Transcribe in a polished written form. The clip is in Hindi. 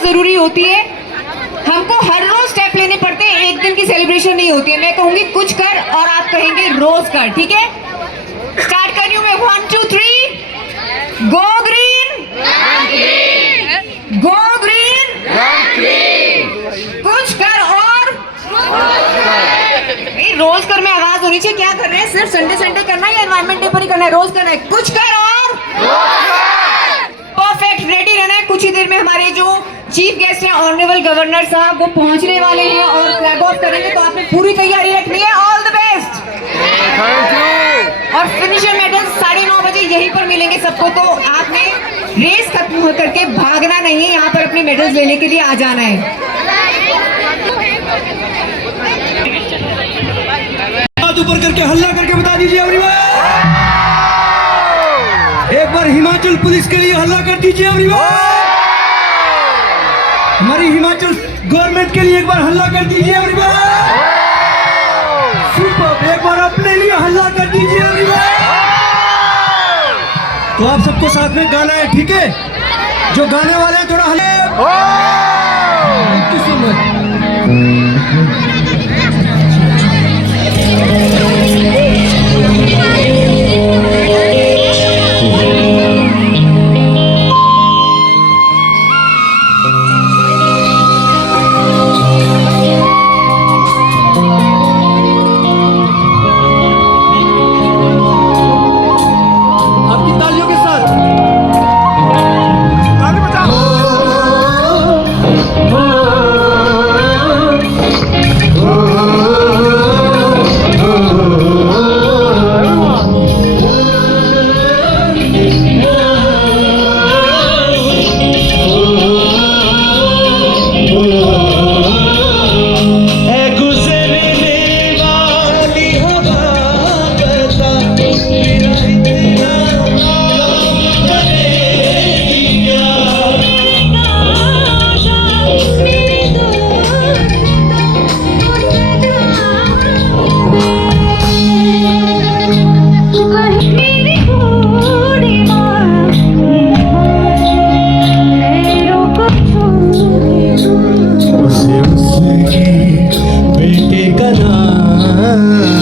बहुत जरूरी होती है। हमको हर रोज स्टेप लेने पड़ते हैं, एक दिन की सेलिब्रेशन नहीं होती है। मैं कहूंगी कुछ कर और आप कहेंगे रोज कर, ठीक है? स्टार्ट कर रही हूं मैं। 1 2 3 गो ग्रीन, गो ग्रीन, कुछ कर और नहीं, रोज कर में आवाज होनी चाहिए। क्या कर रहे हैं? सिर्फ संडे संडे करना है या एनवायरमेंट डे पर ही करना है? रोज करना है। कुछ कर और परफेक्ट। रेडी रहना है। कुछ ही देर में हमारे जो चीफ गेस्ट हैं ऑनरेबल गवर्नर साहब वो पहुंचने वाले हैं और फ्लैग ऑफ करेंगे, तो आपने पूरी तैयारी रखनी है। All the best. और फिनिशर मेडल 9:30 बजे यहीं पर मिलेंगे सबको, तो आपने रेस खत्म हो करके भागना नहीं है, यहाँ पर अपने मेडल्स लेने के लिए आ जाना है। हाथ ऊपर करके हल्ला करके बता दीजिए एवरीवन। एक बार हिमाचल पुलिस के लिए हल्ला कर दीजिए एवरीवन। हमारी हिमाचल गवर्नमेंट के लिए एक बार हल्ला कर दीजिए एवरीवन। सुपर। एक बार अपने लिए हल्ला कर दीजिए एवरीवन। तो आप सबको साथ में गाना है, ठीक है? जो गाने वाले हैं थोड़ा हल्ले। Thank you so much. बेटे का नाम